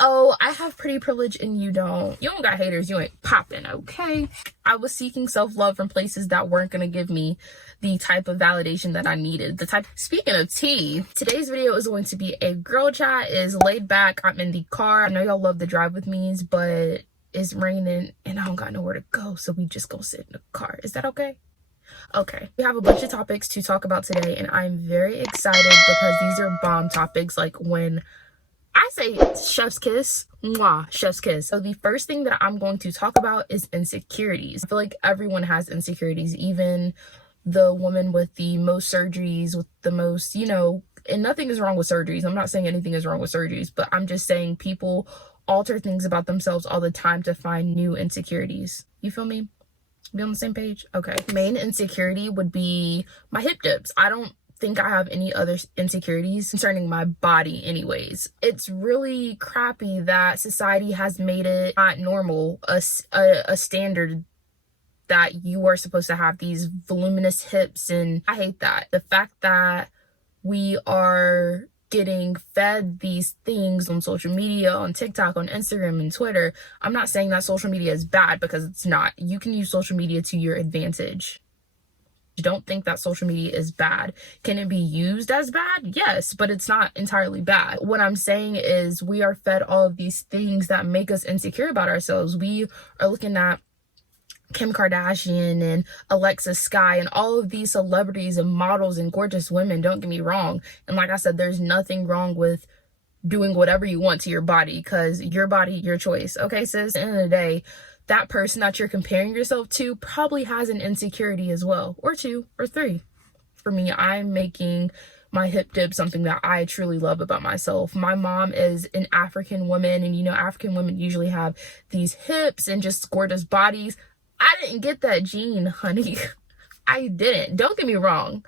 Oh, I have pretty privilege and you don't. You don't got haters, you ain't popping, okay? I was seeking self-love from places that weren't gonna give me the type of validation that I needed. Speaking of tea, today's video is going to be a girl chat. Is laid back. I'm in the car. I know y'all love the drive with me's, but it's raining and I don't got nowhere to go, so we just gonna sit in the car. Is that okay? Okay, we have a bunch of topics to talk about today and I'm very excited because these are bomb topics. Like, when I say chef's kiss, mwah, chef's kiss. So the first thing that I'm going to talk about is insecurities. I feel like everyone has insecurities, even the woman with the most surgeries, with the most, and nothing is wrong with surgeries. I'm not saying anything is wrong with surgeries, but I'm just saying people alter things about themselves all the time to find new insecurities. You feel me? Be on the same page? Okay. Main insecurity would be my hip dips. I don't think I have any other insecurities concerning my body anyways. It's really crappy that society has made it not normal, a standard that you are supposed to have these voluminous hips, and I hate that. The fact that we are getting fed these things on social media, on TikTok, on Instagram and Twitter. I'm not saying that social media is bad, because it's not. You can use social media to your advantage. Don't think that social media is bad. Can it be used as bad? Yes, but it's not entirely bad. What I'm saying is we are fed all of these things that make us insecure about ourselves. We are looking at Kim Kardashian and Alexa Sky and all of these celebrities and models and gorgeous women. Don't get me wrong. And like I said, there's nothing wrong with doing whatever you want to your body, because your body, your choice. Okay, sis? At the end of the day, that person that you're comparing yourself to probably has an insecurity as well, or two or three. For me, I'm making my hip dip something that I truly love about myself. My mom is an African woman, and African women usually have these hips and just gorgeous bodies. I didn't get that gene, honey. I didn't. Don't get me wrong.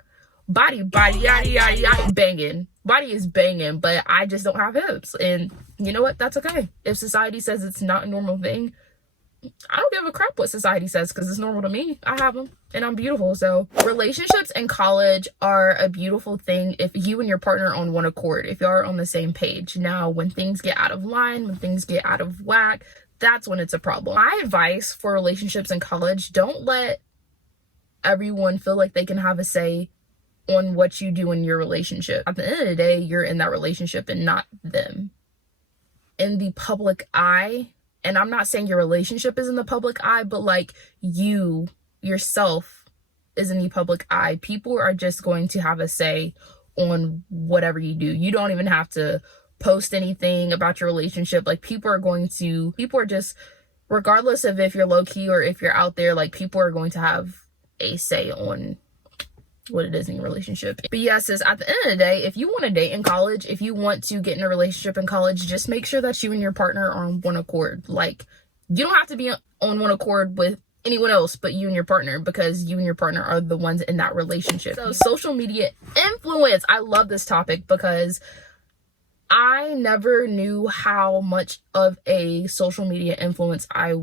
Body, yada, yada, yada, banging. Body is banging, but I just don't have hips. And you know what? That's okay. If society says it's not a normal thing, I don't give a crap what society says, because it's normal to me. I have them and I'm beautiful. So relationships in college are a beautiful thing if you and your partner are on one accord, if you are on the same page. Now, when things get out of line, when things get out of whack, that's when it's a problem. My advice for relationships in college: don't let everyone feel like they can have a say on what you do in your relationship. At the end of the day, you're in that relationship and not them. In the public eye, and I'm not saying your relationship is in the public eye, but like you yourself is in the public eye. People are just going to have a say on whatever you do. You don't even have to post anything about your relationship. Like, people are just, regardless of if you're low-key or if you're out there, like, people are going to have a say on what it is in your relationship. But yes, sis, at the end of the day, if you want to date in college, if you want to get in a relationship in college, just make sure that you and your partner are on one accord. Like, you don't have to be on one accord with anyone else but you and your partner, because you and your partner are the ones in that relationship. So social media influence. I love this topic because I never knew how much of a social media influence I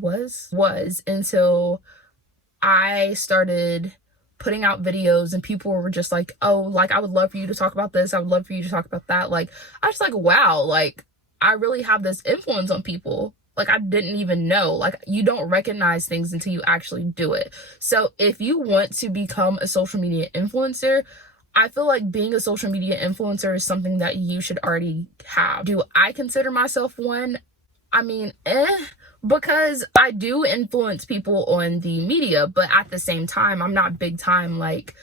was until I started putting out videos and people were just like, oh, like, I would love for you to talk about this. I would love for you to talk about that. Like, I was like, wow, like, I really have this influence on people. Like, I didn't even know. Like, you don't recognize things until you actually do it. So if you want to become a social media influencer, I feel like being a social media influencer is something that you should already have. Do I consider myself one? I mean, because I do influence people on the media, but at the same time, I'm not big time like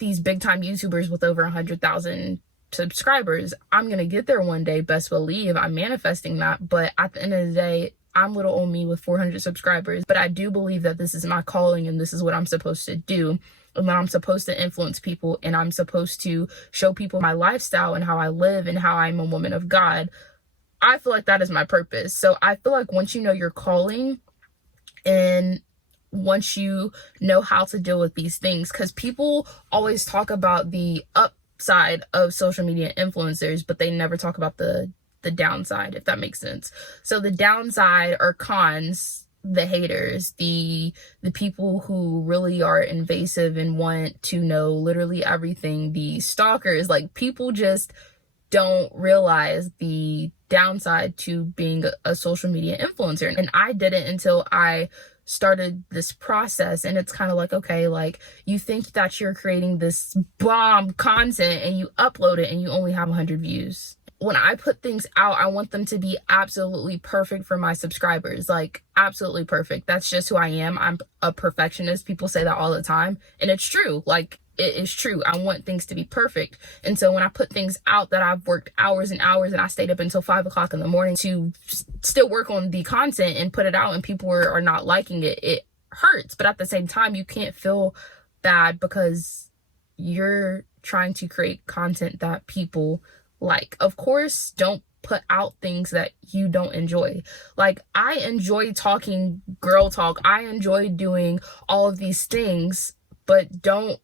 these big time YouTubers with over 100,000 subscribers. I'm gonna get there one day, best believe. I'm manifesting that. But at the end of the day, I'm little old me with 400 subscribers. But I do believe that this is my calling and this is what I'm supposed to do. And that I'm supposed to influence people, and I'm supposed to show people my lifestyle and how I live and how I'm a woman of God. I feel like that is my purpose. So I feel like once you know your calling and once you know how to deal with these things, because people always talk about the upside of social media influencers, but they never talk about the downside, if that makes sense. So the downside or cons, the haters, the people who really are invasive and want to know literally everything, the stalkers, like, people just don't realize the downside to being a social media influencer. And I didn't until I started this process. And it's kind of like, okay, like you think that you're creating this bomb content and you upload it and you only have 100 views. When I put things out, I want them to be absolutely perfect for my subscribers, like absolutely perfect. That's just who I am. I'm a perfectionist. People say that all the time, and it's true. Like, it is true. I want things to be perfect. And so when I put things out that I've worked hours and hours and I stayed up until 5 o'clock in the morning to still work on the content and put it out, and people are not liking it, it hurts. But at the same time, you can't feel bad because you're trying to create content that people like. Of course, don't put out things that you don't enjoy. Like, I enjoy talking girl talk. I enjoy doing all of these things, but don't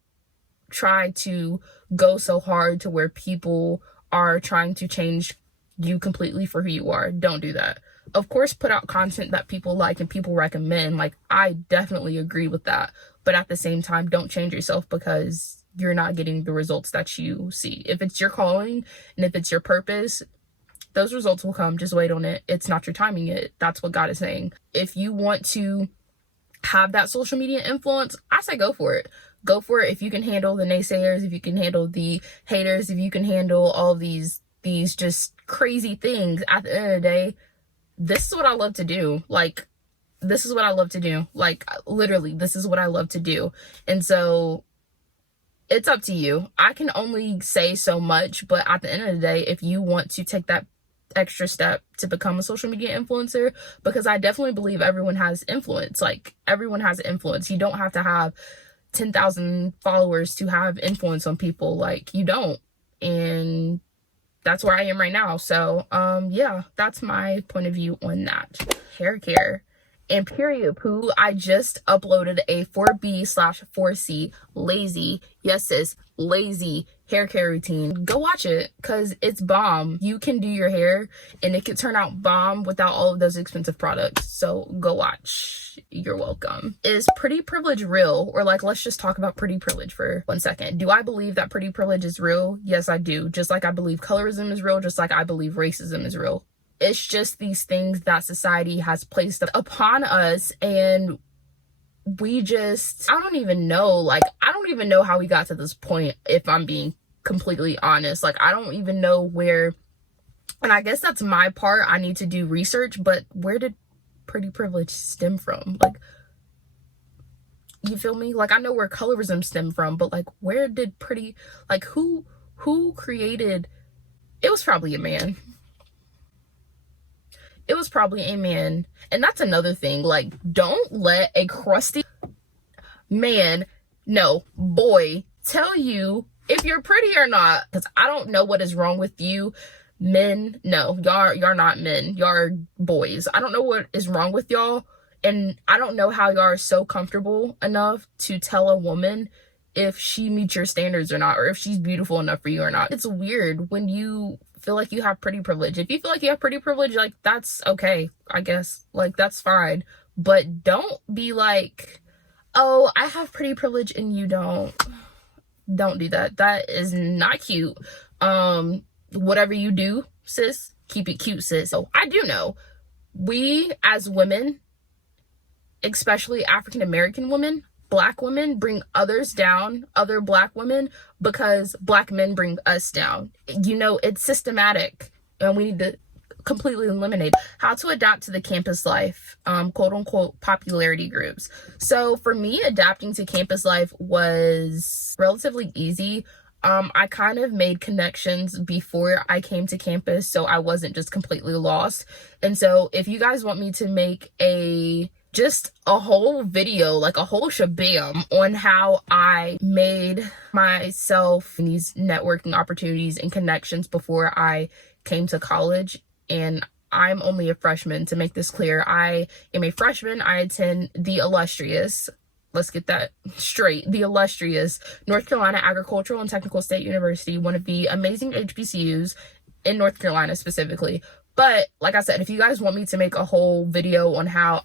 try to go so hard to where people are trying to change you completely for who you are. Don't do that. Of course, put out content that people like and people recommend. Like, I definitely agree with that. But at the same time, don't change yourself because you're not getting the results that you see. If it's your calling and if it's your purpose, those results will come. Just wait on it. It's not your timing yet. That's what God is saying. If you want to have that social media influence, I say go for it. Go for it if you can handle the naysayers, if you can handle the haters, if you can handle all these just crazy things. At the end of the day, this is what I love to do. Like, this is what I love to do. Like, literally, this is what I love to do. And so it's up to you. I can only say so much, but at the end of the day, if you want to take that extra step to become a social media influencer, because I definitely believe everyone has influence. Like, everyone has influence. You don't have to have 10,000 followers to have influence on people. Like, you don't. And that's where I am right now. So yeah, that's my point of view on that. Hair care and period poo. I just uploaded a 4B/4C lazy, yes sis, lazy hair care routine. Go watch it because it's bomb. You can do your hair and it can turn out bomb without all of those expensive products. So go watch. You're welcome. Is pretty privilege real? Or like, let's just talk about pretty privilege for 1 second. Do I believe that pretty privilege is real? Yes, I do. Just like I believe colorism is real, just like I believe racism is real. It's just these things that society has placed upon us, and we just, I don't even know, like, I don't even know how we got to this point, if I'm being completely honest. Like, I don't even know where, and I guess that's my part. I need to do research, but where did pretty privilege stem from? Like, you feel me? Like, I know where colorism stemmed from, but like, where did pretty, like, who created, it was probably a man. It was probably a man. And that's another thing. Like, don't let a crusty man, no, boy, tell you if you're pretty or not. Because I don't know what is wrong with you men. No, y'all not men. Y'all are boys. I don't know what is wrong with y'all. And I don't know how y'all are so comfortable enough to tell a woman if she meets your standards or not, or if she's beautiful enough for you or not. It's weird when you feel like you have pretty privilege. If you feel like you have pretty privilege, like, that's okay, I guess. Like, that's fine. But don't be like, oh, I have pretty privilege and you don't. Don't do that. That is not cute. Whatever you do, sis, keep it cute, sis. So I do know we as women, especially African American women, Black women, bring others down, other Black women, because Black men bring us down. You know, it's systematic, and we need to completely eliminate it. How to adapt to the campus life, quote unquote, popularity groups. So for me, adapting to campus life was relatively easy. I kind of made connections before I came to campus, so I wasn't just completely lost. And so if you guys want me to make just a whole video, like a whole shabam on how I made myself these networking opportunities and connections before I came to college, and I'm only a freshman, to make this clear. I am a freshman. I attend the illustrious, let's get that straight, the illustrious North Carolina Agricultural and Technical State University, one of the amazing HBCUs in North Carolina specifically. But like I said, if you guys want me to make a whole video on how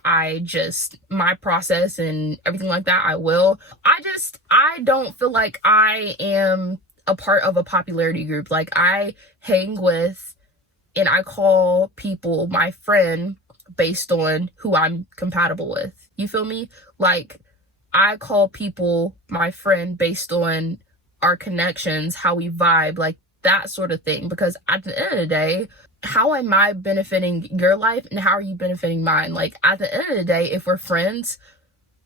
my process and everything like that, I will. I don't feel like I am a part of a popularity group. Like, I hang with and I call people my friend based on who I'm compatible with. You feel me? Like, I call people my friend based on our connections, how we vibe, like that sort of thing. Because at the end of the day, how am I benefiting your life and how are you benefiting mine? Like, at the end of the day, if we're friends,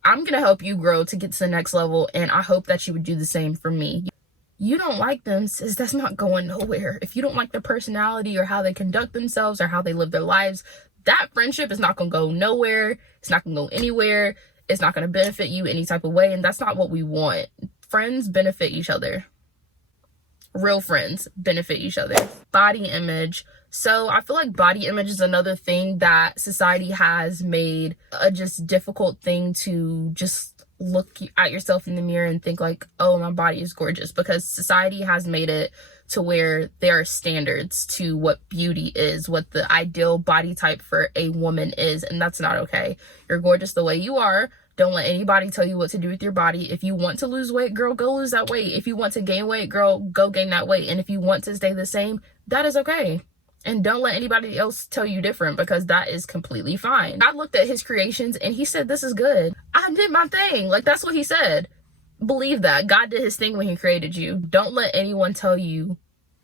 I'm gonna help you grow to get to the next level, and I hope that you would do the same for me. You don't like them, sis, that's not going nowhere. If you don't like their personality or how they conduct themselves or how they live their lives, that friendship is not gonna go nowhere. It's not gonna go anywhere. It's not gonna benefit you any type of way, and that's not what we want. Friends benefit each other. Real friends benefit each other. Body image. So I feel like body image is another thing that society has made a just difficult thing to just look at yourself in the mirror and think like, oh, my body is gorgeous, because society has made it to where there are standards to what beauty is, what the ideal body type for a woman is, and that's not okay. You're gorgeous the way you are. Don't let anybody tell you what to do with your body. If you want to lose weight, girl, go lose that weight. If you want to gain weight, girl, go gain that weight. And if you want to stay the same, that is okay. And don't let anybody else tell you different, because that is completely fine. I looked at his creations and he said, this is good. I did my thing. Like, that's what he said. Believe that. God did his thing when he created you. Don't let anyone tell you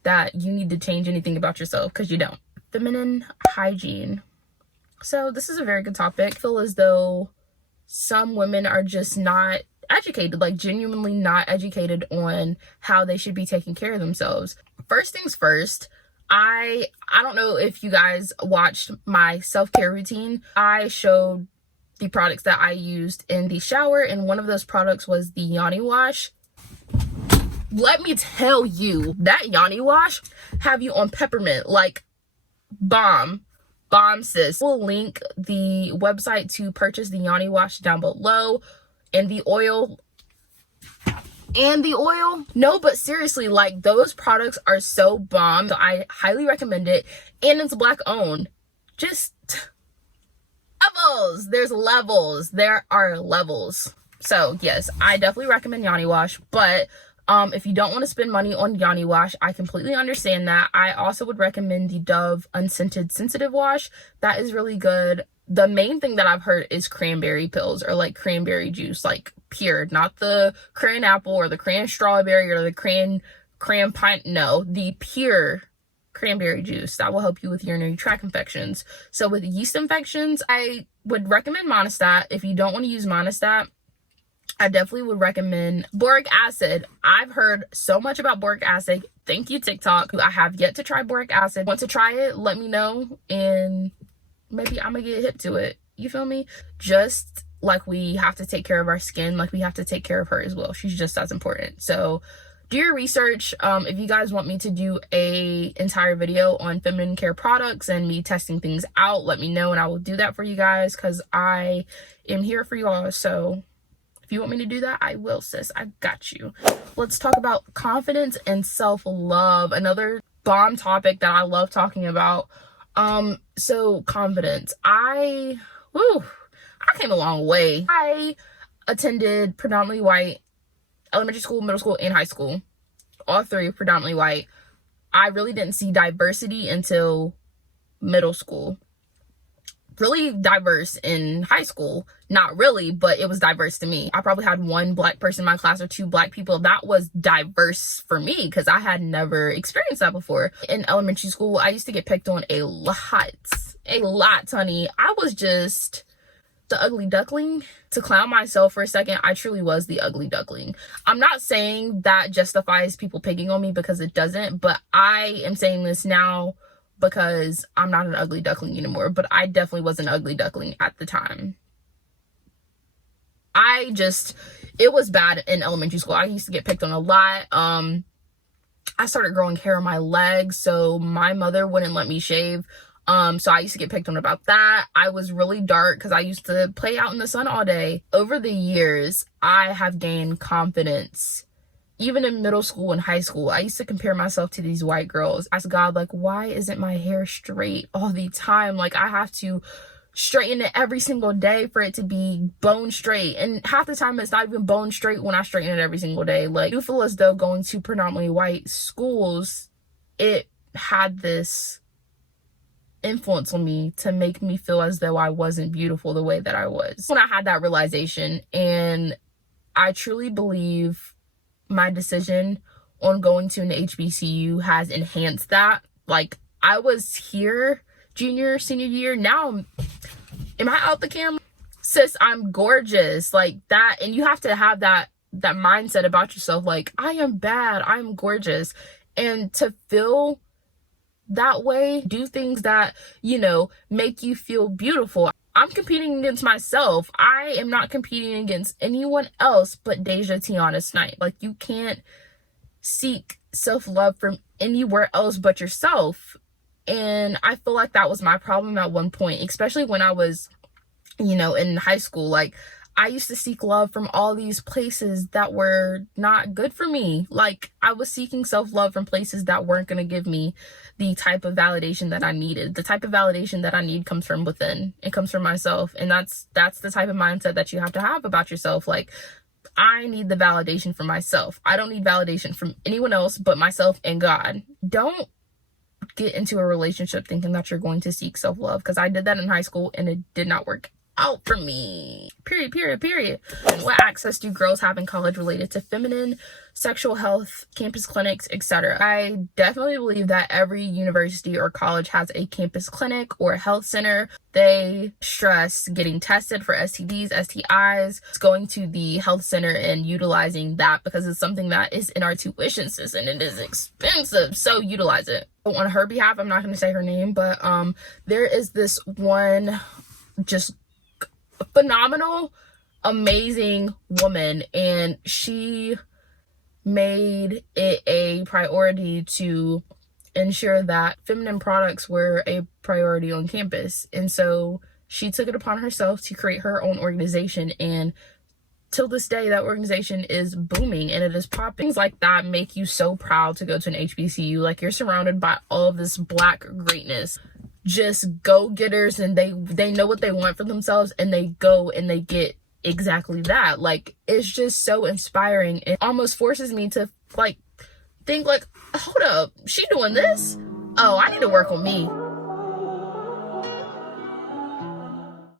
that you need to change anything about yourself, because you don't. Feminine hygiene. So this is a very good topic. I feel as though some women are just not educated, like genuinely not educated on how they should be taking care of themselves. First things first, I don't know if you guys watched my self-care routine. I showed the products that I used in the shower, and one of those products was the Yanni wash. Let me tell you, that Yanni wash have you on peppermint, like bomb, sis. We'll link the website to purchase the Yanni wash down below, and the oil. No, but seriously, like, those products are so bomb. So I highly recommend it, and it's Black owned. Just levels. There are levels. So yes, I definitely recommend Yanni wash, but if you don't want to spend money on Yanni wash, I completely understand that. I also would recommend the Dove unscented sensitive wash. That is really good. The main thing that I've heard is cranberry pills, or like cranberry juice, like pure, not the cran apple or the cran strawberry or the cran pint. No, the pure cranberry juice. That will help you with urinary tract infections. So with yeast infections, I would recommend Monistat. If you don't want to use Monistat, I definitely would recommend boric acid. I've heard so much about boric acid. Thank you, TikTok. I have yet to try boric acid. Want to try it? Let me know, and maybe I'm gonna get hip to it. You feel me? Just like we have to take care of our skin, like we have to take care of her as well. She's just as important. So do your research. If you guys want me to do a entire video on feminine care products and me testing things out, let me know and I will do that for you guys, because I am here for you all. So if you want me to do that, I will, sis. I got you. Let's talk about confidence and self-love. Another bomb topic that I love talking about. So confidence. I came a long way. I attended predominantly white elementary school, middle school, and high school. All three predominantly white. I really didn't see diversity until middle school. Really diverse in high school. Not really, but it was diverse to me. I probably had one Black person in my class or two Black people. That was diverse for me, because I had never experienced that before. In elementary school, I used to get picked on a lot, honey. I was just the ugly duckling. To clown myself for a second, I truly was the ugly duckling. I'm not saying that justifies people picking on me, because it doesn't, but I am saying this now because I'm not an ugly duckling anymore, but I definitely was an ugly duckling at the time. It was bad in elementary school. I used to get picked on a lot. I started growing hair on my legs, so my mother wouldn't let me shave. So I used to get picked on about that. I was really dark because I used to play out in the sun all day. Over the years, I have gained confidence. Even in middle school and high school, I used to compare myself to these white girls. Ask God, like, why isn't my hair straight all the time? Like, I have to straighten it every single day for it to be bone straight. And half the time, it's not even bone straight when I straighten it every single day. Like, I do feel as though going to predominantly white schools, it had this influence on me to make me feel as though I wasn't beautiful the way that I was. When I had that realization, and I truly believe my decision on going to an HBCU has enhanced that. Like, I was here junior, senior year. Now, am I out the camera? Sis, I'm gorgeous. Like that. And you have to have that mindset about yourself. Like, I am bad. I'm gorgeous. And to feel that way, do things that, you know, make you feel beautiful. I'm competing against myself. I am not competing against anyone else but Deja Tiana Knight. Like, you can't seek self-love from anywhere else but yourself. And I feel like that was my problem at one point, especially when I was, you know, in high school. Like, I used to seek love from all these places that were not good for me. Like, I was seeking self-love from places that weren't going to give me the type of validation that I needed. The type of validation that I need comes from within. It comes from myself. And that's the type of mindset that you have to have about yourself. Like, I need the validation from myself. I don't need validation from anyone else but myself and God. Don't get into a relationship thinking that you're going to seek self-love, because I did that in high school and it did not work out for me. Period. And what access do girls have in college related to feminine, sexual health, campus clinics, etc.? I definitely believe that every university or college has a campus clinic or a health center. They stress getting tested for STDs, STIs, going to the health center and utilizing that, because it's something that is in our tuition system and it is expensive. So utilize it. On her behalf, I'm not going to say her name, but there is this one just phenomenal, amazing woman, and she made it a priority to ensure that feminine products were a priority on campus. And so she took it upon herself to create her own organization, and till this day that organization is booming and it is popping. Things like that make you so proud to go to an HBCU. Like, you're surrounded by all of this Black greatness, just go-getters, and they know what they want for themselves, and they go and they get exactly that. Like, it's just so inspiring. It almost forces me to like think like, hold up, she doing this? Oh, I need to work on me.